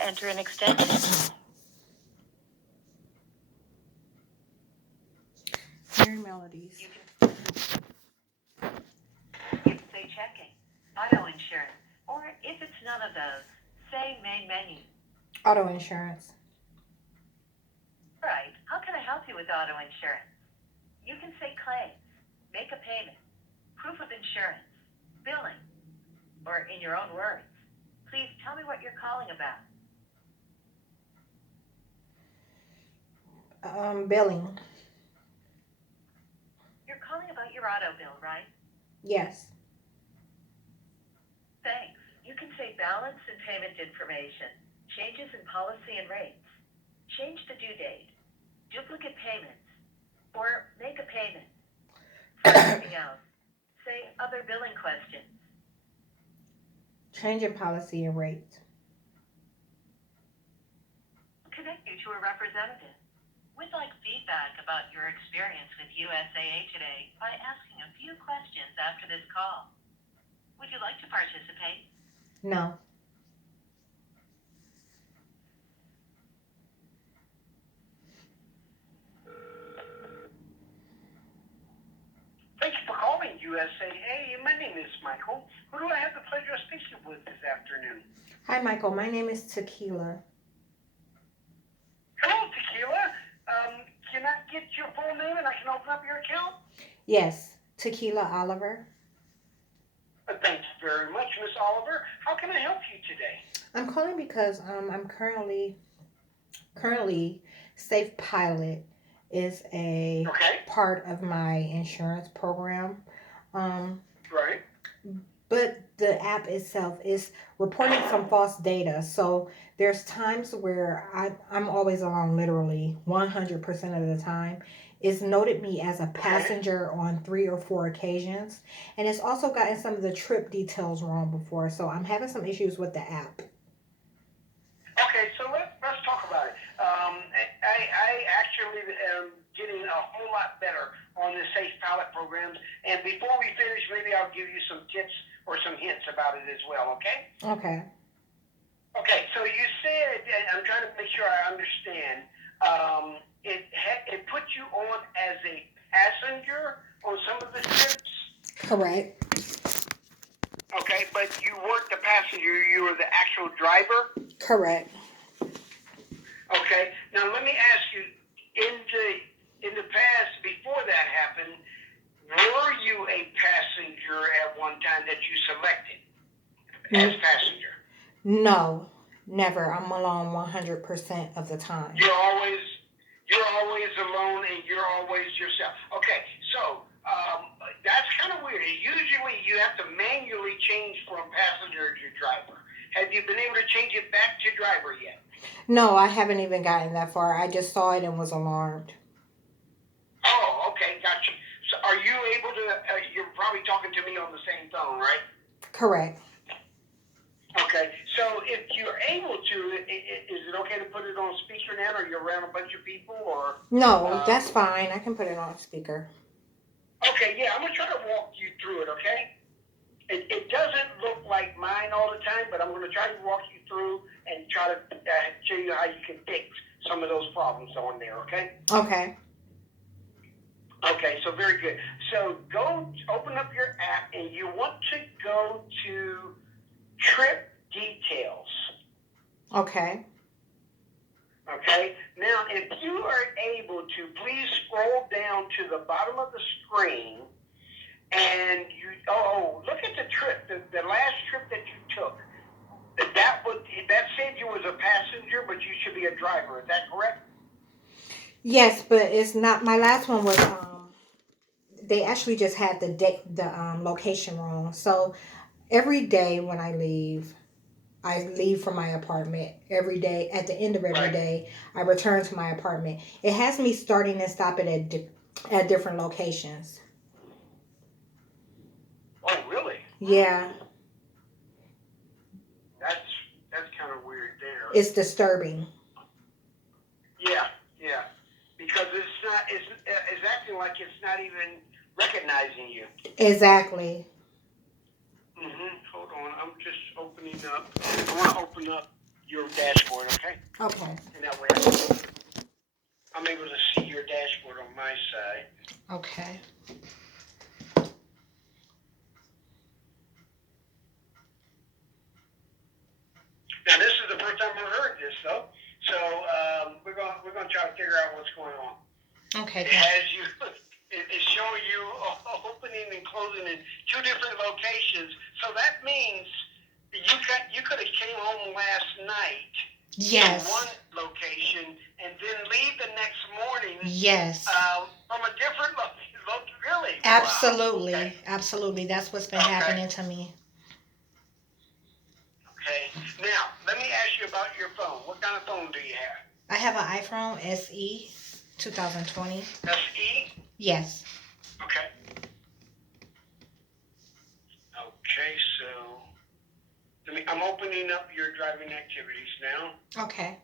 Enter an extension. Merry Melodies. You can say checking, auto insurance, or if it's none of those, say main menu. Auto insurance. Right. How can I help you with auto insurance? You can say claims, make a payment, proof of insurance, billing, or in your own words. Please tell me what you're calling about. Billing. You're calling about your auto bill, right? Yes. Thanks. You can say balance and payment information, changes in policy and rates, change the due date, duplicate payments, or make a payment. For anything else, say other billing questions. Change in policy and rates. Connect you to a representative. We'd like feedback about your experience with USAA today by asking a few questions after this call. Would you like to participate? No. Thank you for calling USAA. My name is Michael. Who do I have the pleasure of speaking with this afternoon? Hi, Michael. My name is Tequila. Hello, Tequila. Can I get your full name and I can open up your account? Yes, Tequila Oliver. Thank you very much, Miss Oliver. How can I help you today? I'm calling because I'm currently Safe Pilot is a Okay. part of my insurance program. Right. But the app itself is reporting some false data. So there's times where I'm always alone, literally 100% of the time. It's noted me as a passenger on 3 or 4 occasions. And it's also gotten some of the trip details wrong before. So I'm having some issues with the app. Okay, so let's talk about it. I actually am getting a whole lot better on the Safe Pilot programs. And before we finish, maybe I'll give you some tips or some hints about it as well, okay? Okay. Okay, so you said, and I'm trying to make sure I understand, it put you on as a passenger on some of the trips? Correct. Okay, but you weren't the passenger, you were the actual driver? Correct. Okay, now let me ask you, in the past, before that happened, were you a passenger at one time that you selected as passenger? No, never. I'm alone 100% of the time. You're always alone and you're always yourself. Okay, so that's kind of weird. Usually you have to manually change from passenger to driver. Have you been able to change it back to driver yet? No, I haven't even gotten that far. I just saw it and was alarmed. Oh, okay, gotcha. So are you able to, you're probably talking to me on the same phone, right? Correct. Okay, so if you're able to, is it okay to put it on speaker now, or you're around a bunch of people, or? No, that's fine. I can put it on speaker. Okay, yeah, I'm going to try to walk you through it, okay? It doesn't look like mine all the time, but I'm going to try to walk you through and try to show you how you can fix some of those problems on there, okay? Okay. Okay, so very good. So go open up your app, and you want to go to trip details. Okay. Okay, now if you are able to, please scroll down to the bottom of the screen, and look at the trip, the last trip that you took. That said you was a passenger, but you should be a driver. Is that correct? Yes, but it's not. My last one was they actually just had the location wrong. So every day when I leave from my apartment every day. At the end of every day, I return to my apartment. It has me starting and stopping at different locations. Oh, really? Yeah, That's kind of weird there. it's disturbing. Yeah, because it's acting like it's not even recognizing you. Exactly. Hold on, I'm just opening up. I want to open up your dashboard, okay? Okay. And that way I'm able to see your dashboard on my side. Okay. Now this is the first time I've heard this though, so we're gonna try to figure out what's going on. Okay. It has you. It's showing you opening and closing in two different locations. So that means you could have came home last night Yes. to one location and then leave the next morning Yes. from a different location. Really? Absolutely. Wow. Okay. Absolutely. That's what's been Okay. happening to me. Okay. Now, let me ask you about your phone. What kind of phone do you have? I have an iPhone SE 2020. SE? Yes. Okay. Okay, so I'm opening up your driving activities now. Okay.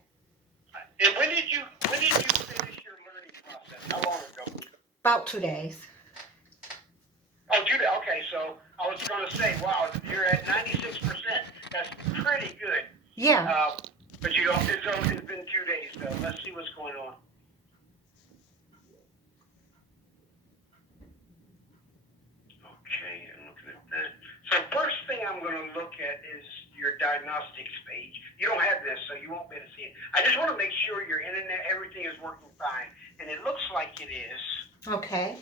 And when did you finish your learning process? How long ago? About 2 days. Oh, Judah. Okay, so I was going to say, wow, you're at 96%. That's pretty good. Yeah. But it's been 2 days though. Let's see what's going on. Okay, I'm looking at that. So first thing I'm going to look at is your diagnostics page. You don't have this, so you won't be able to see it. I just want to make sure your internet, everything is working fine, and it looks like it is. Okay.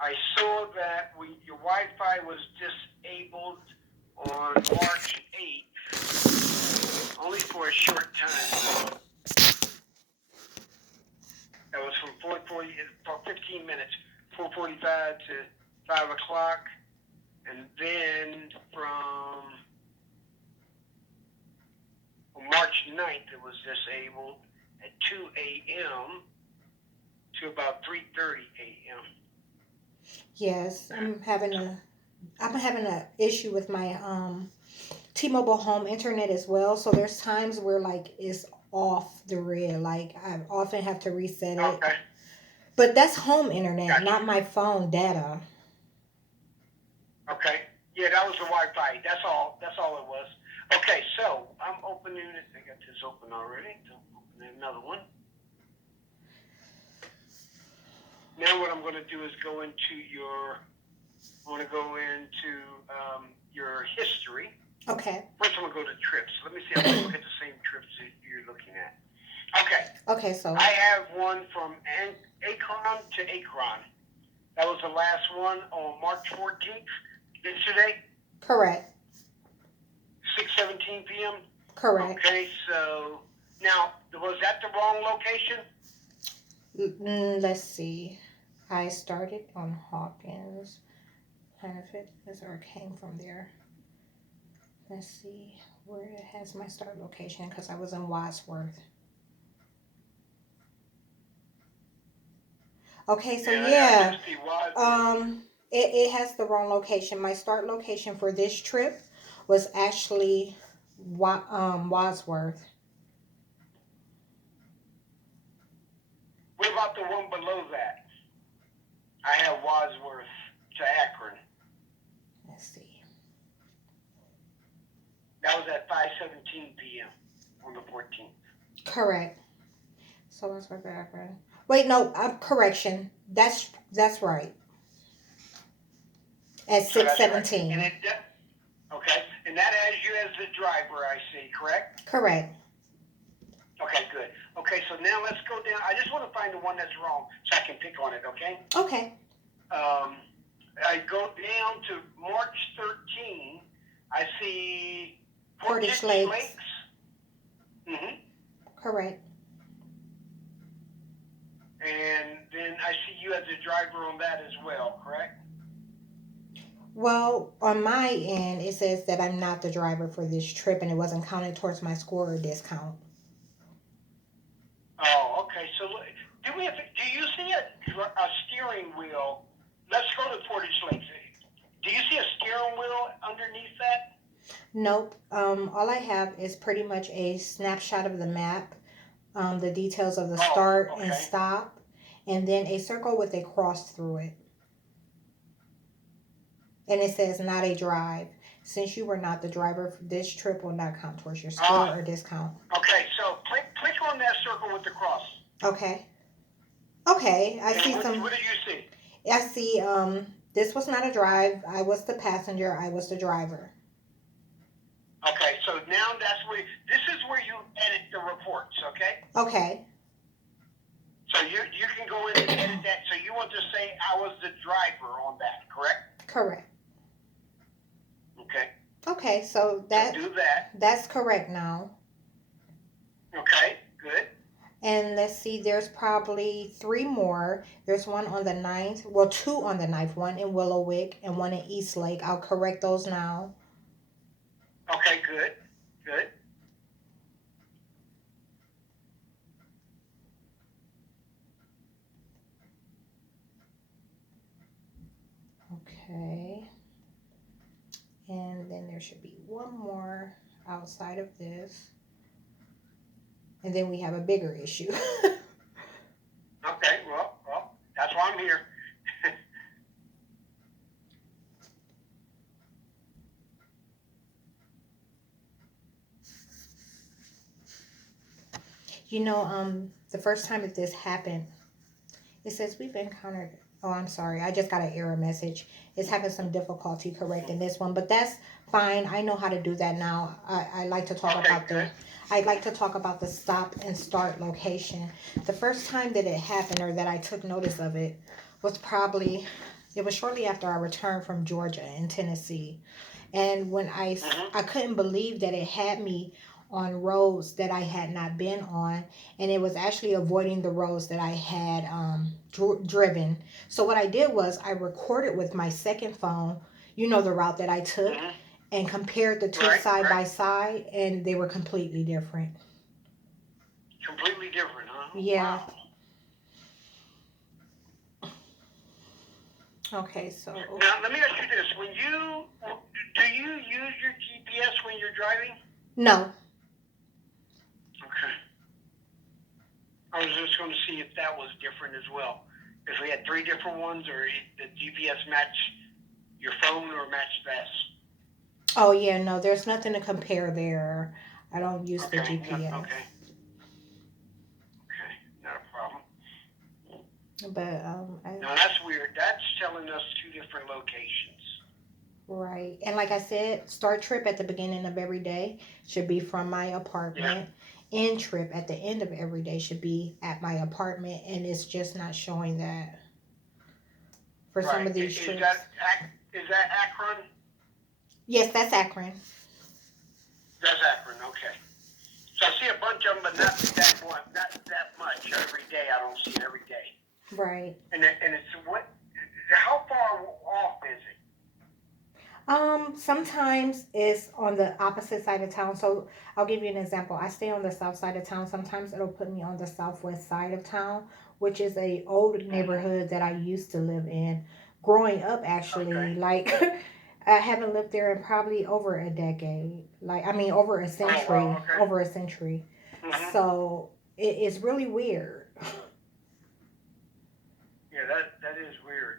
I saw that your Wi-Fi was disabled on March 8th, only for a short time. That was from 4:40 for 15 minutes, 4:45 to 5 o'clock, and then from March 9th it was disabled at 2 a.m. to about 3:30 a.m. Yes, I'm having a issue with my T-Mobile home internet as well. So there's times where like it's off the grid. Like I often have to reset it. Okay. But that's home internet, Gotcha. not my phone data. Okay. Yeah, that was the Wi-Fi. That's all it was. Okay, so I'm opening it. I got this open already. So I'm opening another one. Now what I'm going to do is I want to go into your history. Okay. First I'm going to go to trips. Let me see. I'm going to look at the same trips that you're looking at. Okay. Okay, so I have one from Akron to Akron. That was the last one on March 14th, yesterday, correct. 6:17 p.m. Correct. Okay, so now was that the wrong location? Let's see. I started on Hawkins. Planet Fitness, or came from there. Let's see where it has my start location because I was in Wadsworth. Okay, so yeah. It has the wrong location. My start location for this trip was actually Wadsworth. What about the one below that? I have Wadsworth to Akron. Let's see. That was at 5:17 p.m. on the 14th. Correct. So Wadsworth, Akron. Wait, no, correction. That's right. At So that's right. 6:17. Okay, and that has you as the driver, I see, correct? Correct. Okay, good. Okay, so now let's go down. I just want to find the one that's wrong so I can pick on it, okay? Okay. I go down to March 13. I see Portage Lakes. Mm-hmm. Correct. And then I see you as the driver on that as well, correct? Well, on my end, it says that I'm not the driver for this trip and it wasn't counted towards my score or discount. Oh, okay. So do you see a steering wheel? Let's go to Portage Lakes. Do you see a steering wheel underneath that? Nope. All I have is pretty much a snapshot of the map, the details of the start and stop, and then a circle with a cross through it. And it says not a drive. Since you were not the driver, this trip will not count towards your score Ah, or discount. okay. So click on that circle with the cross. Okay. Okay. I And see what some. do you see? I see. This was not a drive. I was the passenger. I was the driver. Okay, so now this is where you edit the reports, okay? Okay. So you can go in and edit that. So you want to say I was the driver on that, correct? Correct. Okay. Okay. So So do that. that's correct now. Okay, good. And let's see, there's probably three more. There's one on the 9th. Well, two on the 9th. One in Willowwick and one in East Lake. I'll correct those now. Okay, good. Good. Okay. And then there should be one more outside of this. And then we have a bigger issue. Okay, well, that's why I'm here. You know, the first time that this happened, it says we've encountered. Oh, I'm sorry. I just got an error message. It's having some difficulty correcting this one, but that's fine. I know how to do that now. I like to talk Okay, about good. I'd like to talk about the stop and start location. The first time that it happened or that I took notice of it was it was shortly after I returned from Georgia and Tennessee. And when Mm-hmm. I couldn't believe that it had me on roads that I had not been on, and it was actually avoiding the roads that I had driven. So what I did was I recorded with my second phone, the route that I took, Mm-hmm. and compared the two Right, side right. by side, and they were completely different. Completely different, huh? Yeah. Wow. Okay, so Now let me ask you this: do you use your GPS when you're driving? no. Okay. I was just going to see if that was different as well. If we had three different ones, or the GPS match your phone or match this. Oh yeah, no, there's nothing to compare there. I don't use the Okay. GPS. Okay. Okay. Not a problem. But Now that's weird. That's telling us two different locations. right. And like I said, start trip at the beginning of every day should be from my Yeah. apartment. End trip at the end of every day should be at my apartment, and it's just not showing that for some Right. of these Is trips. that Akron? Yes, that's Akron. That's Akron. Okay. So I see a bunch of them, but not that much every day. I don't see it every day. Right. And it's what? How far off is it? Sometimes it's on the opposite side of town. So I'll give you an example. I stay on the south side of town. Sometimes it'll put me on the southwest side of town, which is a old neighborhood that I used to live in. Growing up, actually, Okay. like I haven't lived there in probably over a decade. Over a Oh century. wow. Okay. Over a century. Mm-hmm. So it's really weird. Yeah, that is weird.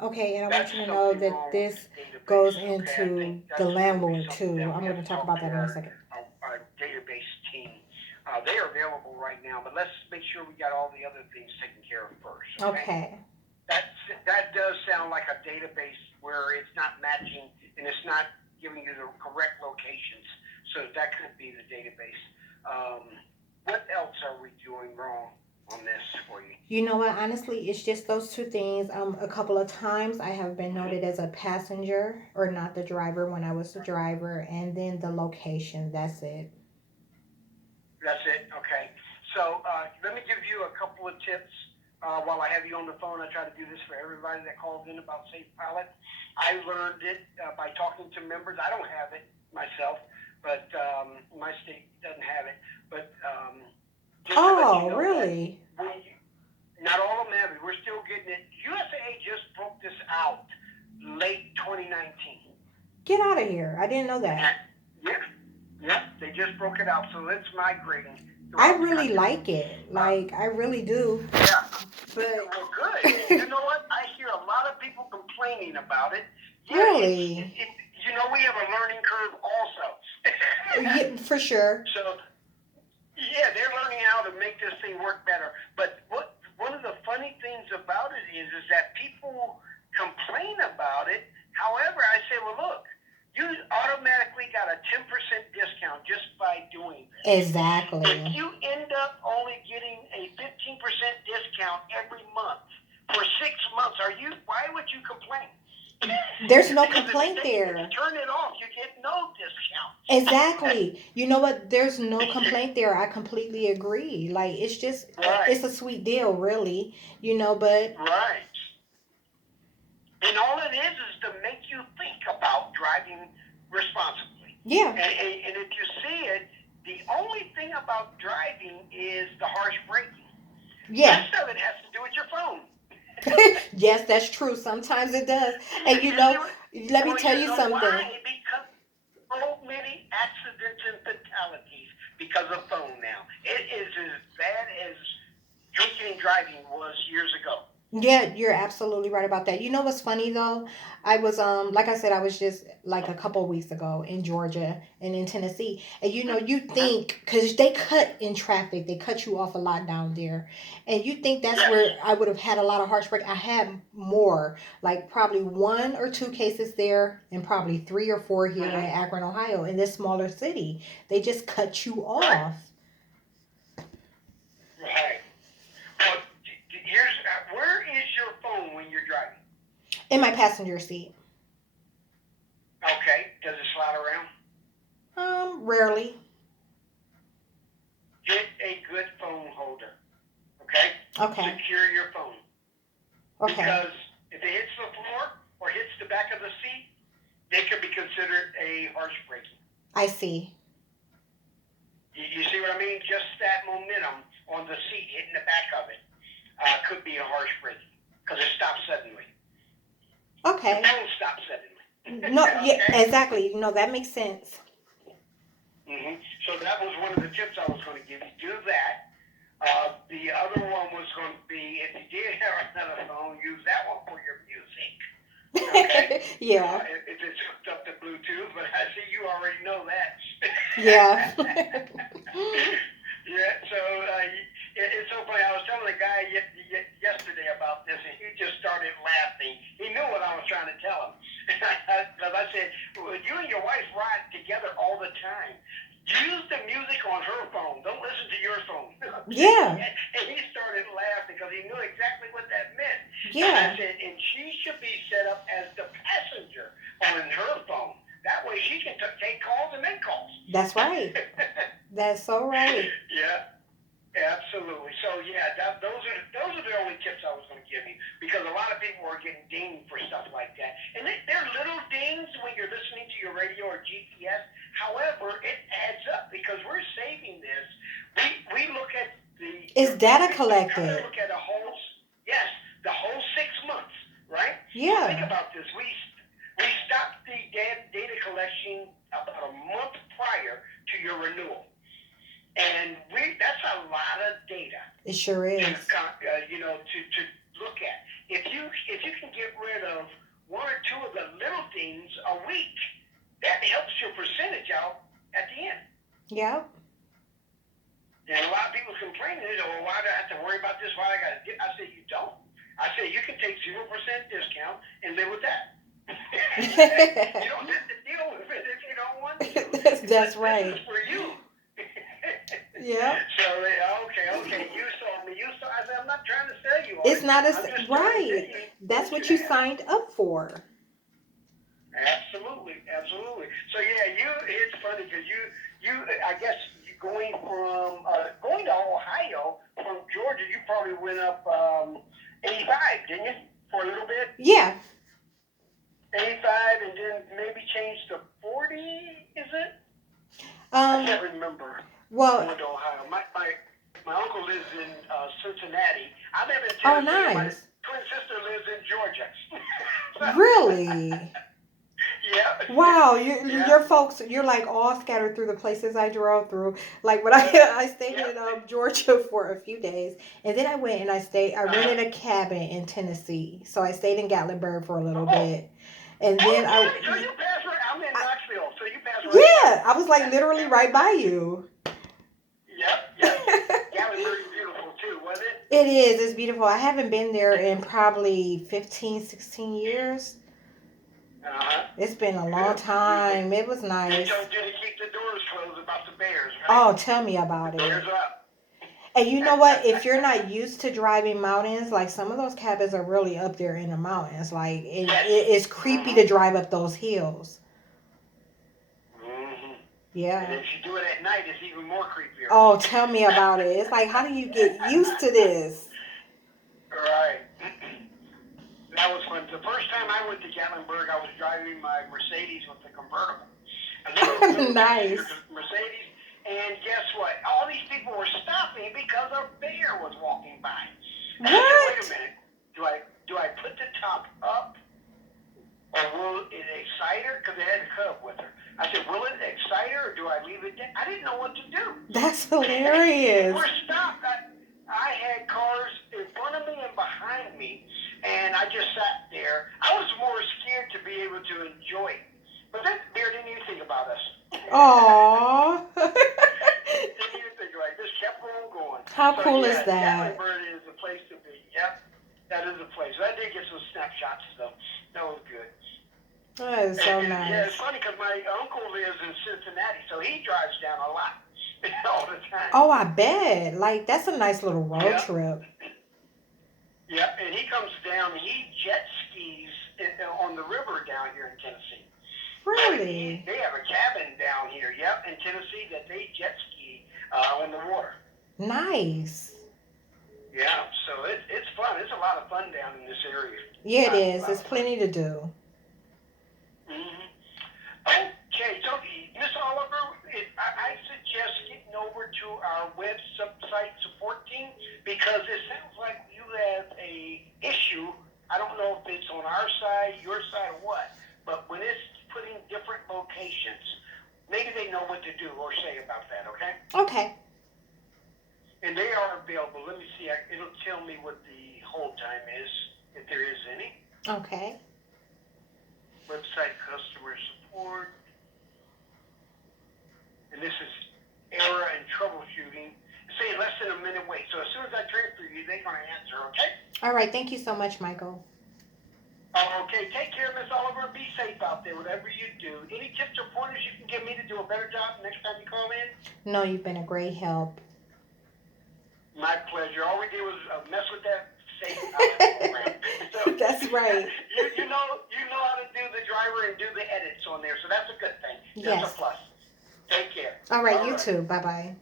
Okay, and I want That's you to know something that wrong with this the database. goes Okay, I into think the that's landlord something too. that I'm we going have to to talk talk about to that in a second. our database team. They are available right now, but let's make sure we got all the other things taken care of first. Okay. That does sound like a database where it's not matching and it's not giving you the correct locations. So that could be the database. What else are we doing wrong on this for you? You know what? Honestly, it's just those two things. A couple of times I have been noted as a passenger or not the driver when I was the driver, and then the location. That's it. That's it. Okay. So let me give you a couple of tips while I have you on the phone. I try to do this for everybody that calls in about Safe Pilot. I learned it by talking to members. I don't have it myself, but my state doesn't have it. But just to let you know Really? that not all of them have it. We're still getting it. USAA just broke this out late 2019. Get out of here. I didn't know that. Yep, they just broke it out, so it's migrating. I really like it. Like, I really do. Yeah. Well, good. You know what? I hear a lot of people complaining about it. Yeah, Really? we have a learning curve also. Yeah, for sure. So, yeah, they're learning how to make this thing work better. But one of the funny things about it is that people complain about it. However, I say, well, look, you automatically got a 10% discount just by doing this. Exactly. If you end up only getting a 15% discount every month for 6 months, why would you complain? There's no Because complaint if there. you turn it off, you get no discount. Exactly. You know what? There's no complaint there. I completely agree. Like it's just Right. it's a sweet deal, really. But Right. And all it is to make you think about driving responsibly. yeah. And if you see it, the only thing about driving is the harsh braking. Yeah. The rest of it has to do with your phone. Yes, that's true. Sometimes it does. And let me tell you something. Why? Because so many accidents and fatalities because of phone now. It is as bad as drinking and driving was years ago. Yeah, you're absolutely right about that. You know what's funny though? I was like I said, I was just like a couple of weeks ago in Georgia and in Tennessee. And you think cuz they cut in traffic, they cut you off a lot down there. And you think that's Yes. where I would have had a lot of heartbreak. I had more, like probably one or two cases there and probably 3 or 4 here in Akron, Ohio, in this smaller city. They just cut you off. Right. Well, where is your phone when you're driving? In my passenger seat. Okay. Does it slide around? Rarely. Get a good phone holder. Okay? Okay. Secure your phone. Okay. Because if it hits the floor or hits the back of the seat, they could be considered a harsh braking. I see. You see what I mean? Just that momentum on the seat hitting the back of it could be a harsh braking because it stops suddenly. Okay. The phone stops suddenly. No, Okay? yeah, exactly. That makes sense. So that was one of the tips I was going to give you. Do that. The other one was going to be, if you did have another phone, use that one for your music. Okay? Yeah. If it's hooked up to Bluetooth, but I see you already know that. Yeah. Yeah, so it's so funny. I was telling a guy yesterday about this, and he just started laughing. He knew what I was trying to tell him. Because I said, well, you and your wife ride together all the time. Use the music on her phone. Don't listen to your phone. Yeah. And he started laughing because he knew exactly what that meant. Yeah. And I said, and she should be set up as the passenger on her phone. That way she can take calls and make calls. That's right. That's so right. Yeah. Absolutely. So yeah, those are the only tips I was going to give you, because a lot of people are getting dinged for stuff like that, and they're little dings when you're listening to your radio or GPS. However, it adds up because we're saving this. We look at the It's data We collected. look at the whole 6 months, right? Yeah. So think about this. We stopped the data collection about a month prior to your renewal. And that's a lot of data. It sure is. To look at. If you can get rid of one or two of the little things a week, that helps your percentage out at the end. Yeah. And a lot of people complain, well, why do I have to worry about this? Why I got to? I say you don't. I say you can take 0% discount and live with that. You don't have to deal with it if you don't want to. That's right. This is for you. Yeah. So okay, you sold me. I said, I'm not trying to sell you. It's not right. That's what you signed up for. Absolutely. So yeah, it's funny because I guess going to Ohio from Georgia, you probably went up 85, didn't you, for a little bit? Yeah. 85, and then maybe changed to 40. Is it? I can't remember. Well, going to Ohio. My uncle lives in Cincinnati. I live in Tennessee. Oh, nice. My twin sister lives in Georgia. Really? Yeah. Wow, Yeah. your folks, you're like all scattered through the places I drove through. Like when I I stayed Yep. in Georgia for a few days, and then I went and I Uh-huh. rented a cabin in Tennessee. So I stayed in Gatlinburg for a little Oh, bit, and then okay. So you pass right. I'm in I Knoxville, so you pass right by yeah, me. I was like literally right by you. Yep. Yep. Gatlinburg's beautiful too, wasn't it? It is. It's beautiful. I haven't been there in probably 15, 16 years. Uh huh. It's been a long Good. time. It was They nice. told you to keep the doors closed about the bears, right? Oh, tell me The about bears it. up. And you know what? If you're not used to driving mountains, like some of those cabins are really up there in the mountains. Like Yes. it's creepy Mhm. to drive up those hills. Mhm. And Yeah. if you do it at night, it's even more creepier. Oh, tell me about it. It's like, how do you get used to this? Right. That was fun. The first time I went to Gatlinburg, I was driving my Mercedes with the convertible. A little two-seater Nice. Mercedes. And guess what? All these people were stopping because a bear was walking by. And I said, wait a What? minute. Do I put the top up or will it excite her? Because they had a cub with her. I said, will it excite her or do I leave it down? I didn't know what to do. That's And hilarious. we're stopped. I had cars in front of me and behind me, and I just sat there. I was more scared to be able to enjoy it. But that bear didn't even think about us. Aw. Didn't even think about it. Just kept on going. How So cool is yeah, that? Gatlinburg is the place to be. Yep, that is the place. I did get some snapshots though. That was good. That is so And yeah, it's nice. funny because my uncle lives in Cincinnati, so he drives down a lot, all the time. Oh, I bet. Like that's a nice little road Yep. trip. Yep, and he comes down. He jet skis on the river down here in Tennessee. So Really? they have a cabin down here. Yep, in Tennessee that they jet ski on the water. Nice. Yeah, so it's fun. It's a lot of fun down in this area. Yeah, it A is. lot There's of fun. plenty to do. Mm-hmm. Okay, so Miss Oliver, I suggest getting over to our website support team because it sounds like you have a issue. I don't know if it's on our side, your side, or what, but when it's putting different locations, maybe they know what to do or say about that, okay? Okay. And they are available. Let me see. It'll tell me what the hold time is, if there is any. Okay. Website customer support. And this is error and troubleshooting. Say less than a minute wait. So as soon as I transfer you, they're going to answer, okay? All right. Thank you so much, Michael. Okay, take care, Miss Oliver. Be safe out there, whatever you do. Any tips or pointers you can give me to do a better job next time you call in? No, you've been a great help. My pleasure. All we did was mess with that safe program. So That's right. you know how to do the driver and do the edits on there, so that's a good thing. That's a Yes. plus. Take care. All right. All You right. too. Bye bye.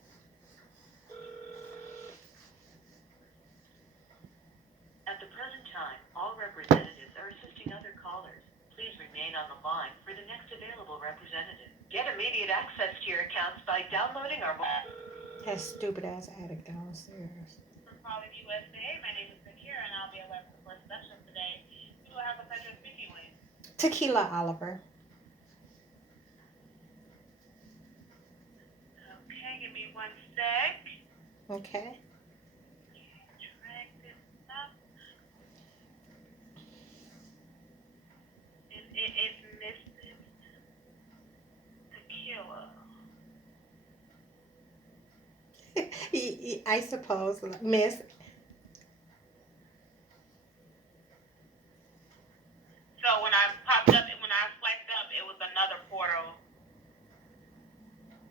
At the present time, all representatives are assisting other callers. Please remain on the line for the next available representative. Get immediate access to your accounts by downloading our That stupid ass addict downstairs. For calling USAA. My name is Zakira, and I'll be a web support specialist today. Who do I have the pleasure of speaking with? Tequila Oliver. Okay, give me one sec. Okay. Drag this up. And it is Mrs. Tequila. I suppose, Miss. So when I popped up, when I swiped up, it was another portal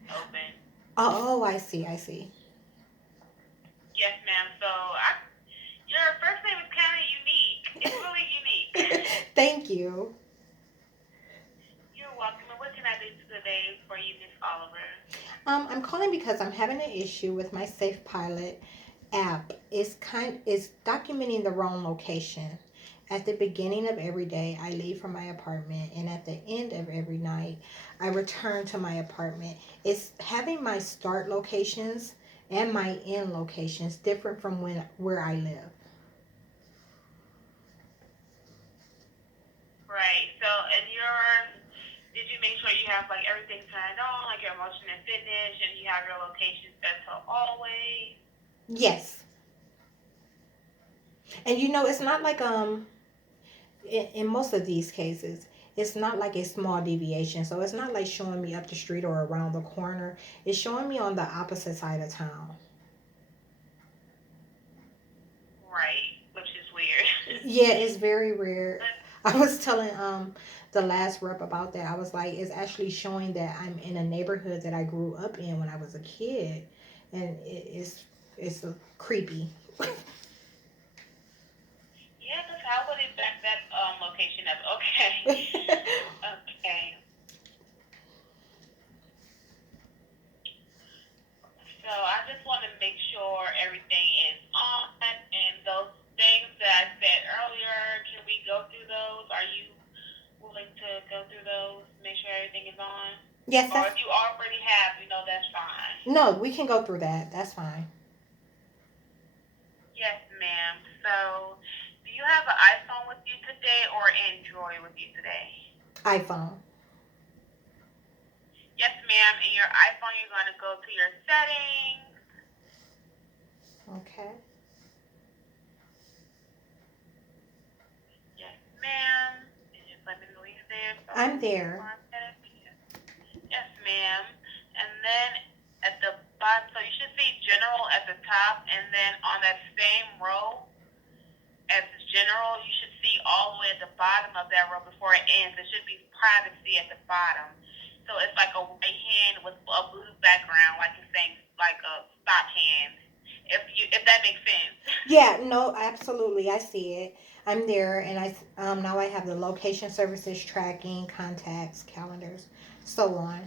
open. Oh, I see. I see. Yes, ma'am. So your first name is kind of unique. It's really unique. Thank you. You're welcome. And what can I do today for you, Miss Oliver? I'm calling because I'm having an issue with my Safe Pilot app. It's documenting the wrong location. At the beginning of every day, I leave from my apartment, and at the end of every night, I return to my apartment. It's having my start locations and my end locations different from where I live. Right. So, and did did you make sure you have like everything turned on, like your motion and fitness, and you have your location set to always? Yes. And you know, it's not like in most of these cases, it's not like a small deviation. So it's not like showing me up the street or around the corner. It's showing me on the opposite side of town. Right, which is weird. Yeah, it's very rare. But I was telling the last rep about that. I was like, it's actually showing that I'm in a neighborhood that I grew up in when I was a kid, and it's creepy. yeah, because how would it back that location up? Okay. Okay. So I just want to make sure everything is on, and those things that I said earlier, can we go through those? Are you willing to go through those? Make sure everything is on? Yes, Or that's if you already have, that's fine. no. We can go through that. That's fine. Yes, ma'am. So, do you have an iPhone with you today or Android with you today? iPhone. Yes, ma'am. In your iPhone, you're going to go to your settings. Okay. Yes, ma'am. And just let me know you're there. So I'm there. yes, ma'am. And then at the bottom, so you should see general at the top, and then on that same row as general, you should see all the way at the bottom of that row before it ends. There should be privacy at the bottom. So it's like a white hand with a blue background, like it's saying like a stop hand. If that makes sense. Yeah, no, absolutely. I see it. I'm there, and now I have the location services tracking, contacts, calendars, so on.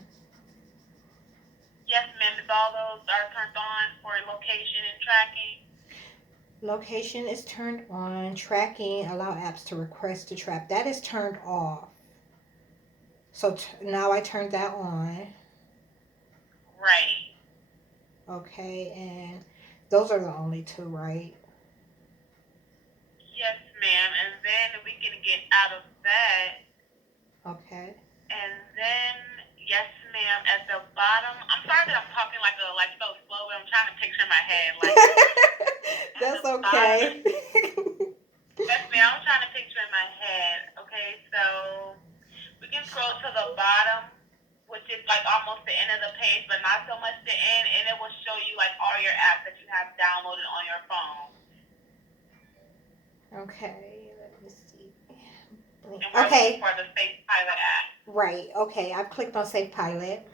Yes, ma'am. If all those are turned on for location and tracking. Location is turned on. Tracking, allow apps to request to track. That is turned off. So now I turned that on. Right. Okay, and those are the only two, right? Yes, ma'am. And then we can get out of that. Okay. And then, yes, ma'am, at the bottom, I'm sorry that I'm talking like so slow, but I'm trying to picture in my head. Like, at That's the bottom, okay. yes, ma'am, I'm trying to picture in my head. Okay, so we can scroll to the bottom, which is like almost the end of the page, but not so much the end, and it will show you like all your apps that you have downloaded on your phone. Okay, let me see. And we're looking Okay, for the Safe Pilot app. right. Okay, I've clicked on Safe Pilot.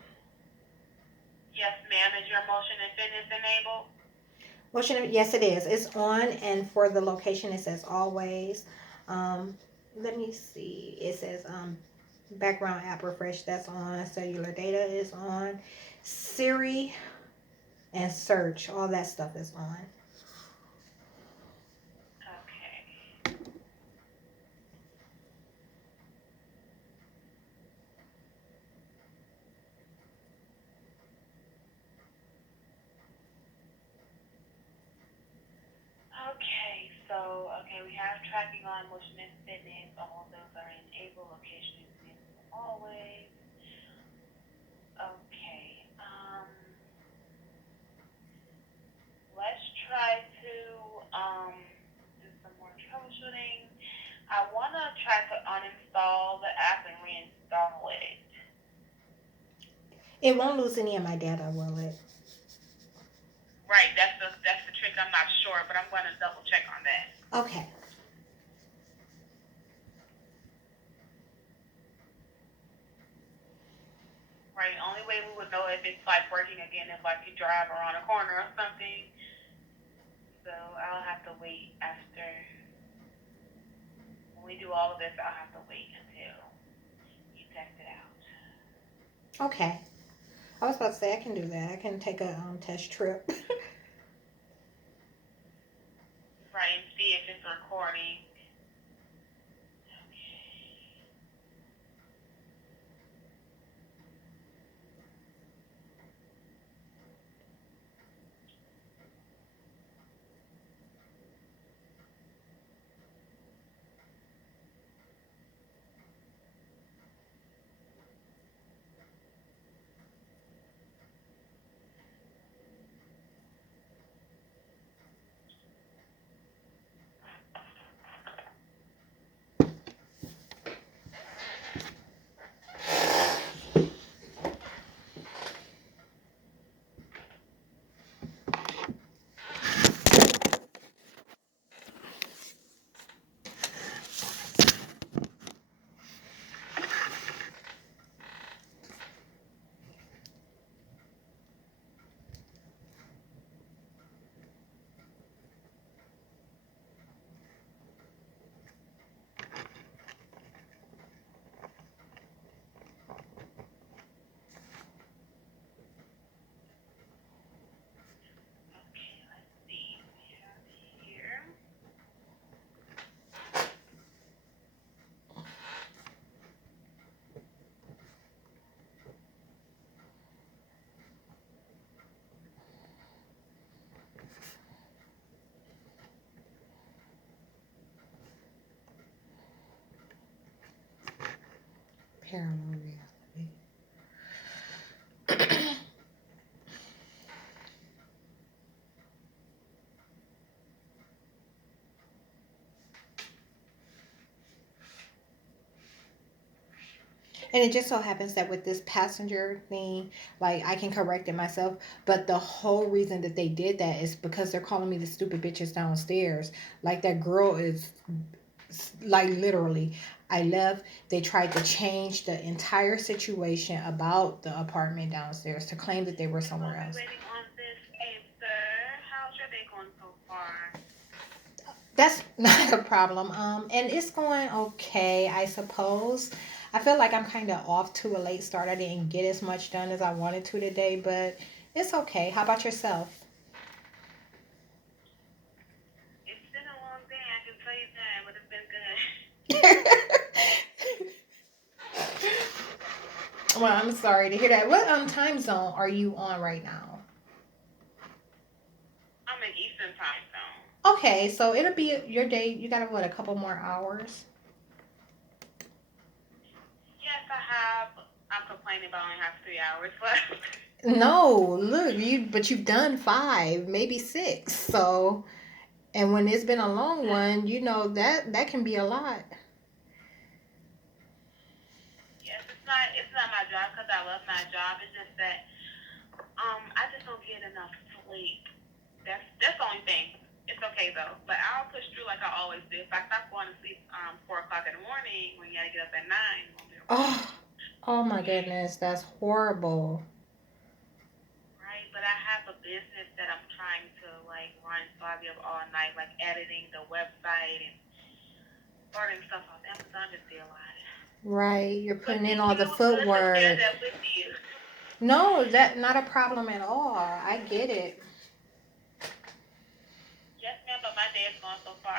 Yes, ma'am. Is your motion and fitness enabled? Yes, it is. It's on, and for the location, it says always. Let me see. It says background app refresh. That's on. Cellular data is on. Siri and search. All that stuff is on. Okay. Okay, so, we have tracking on motion and fitness. All of those are enabled. Location is enabled always. Okay, let's try to, do some more troubleshooting. I want to try to uninstall the app and reinstall it. It won't lose any of my data, will it? Right, that's the trick. I'm not sure, but I'm going to double check on that. Okay. Right, only way we would know if it's like working again if like you drive around a corner or something. So I'll have to wait after when we do all of this. I'll have to wait until you test it out. Okay. I was about to say I can do that. I can take a test trip. Right, and see if it's recording. Caramel. And it just so happens that with this passenger thing, like I can correct it myself, but the whole reason that they did that is because they're calling me the stupid bitches downstairs. Like that girl is like literally. I left. They tried to change the entire situation about the apartment downstairs to claim that they were And while somewhere we're else. waiting on this answer, how's your day going so far? That's not a problem. And it's going okay, I suppose. I feel like I'm kind of off to a late start. I didn't get as much done as I wanted to today, but it's okay. How about yourself? It's been a long day, I can tell you that, but it's been good. Well, I'm sorry to hear that. What time zone are you on right now? I'm in Eastern time zone. Okay, so it'll be your day. You got what, a couple more hours? Yes, I have. I'm complaining about only have 3 hours left. No, look, but you've done 5, maybe 6. So, and when it's been a long one, that can be a lot. Yes, it's not my job because I love my job. It's just that I just don't get enough sleep. That's the only thing. It's okay though, but I'll push through like I always do. If I stop going to sleep 4 o'clock in the morning when you gotta get up at 9, it won't be a problem. Oh, oh my goodness, that's horrible. Right, but I have a business that I'm trying to like run, so I'll be up all night, like editing the website and ordering stuff off Amazon. Just be a lot. Right, you're But putting in thank all you. the It was good to share footwork. that with you. No, that not a problem at all. I get it. Yes, ma'am. But my day is going so far.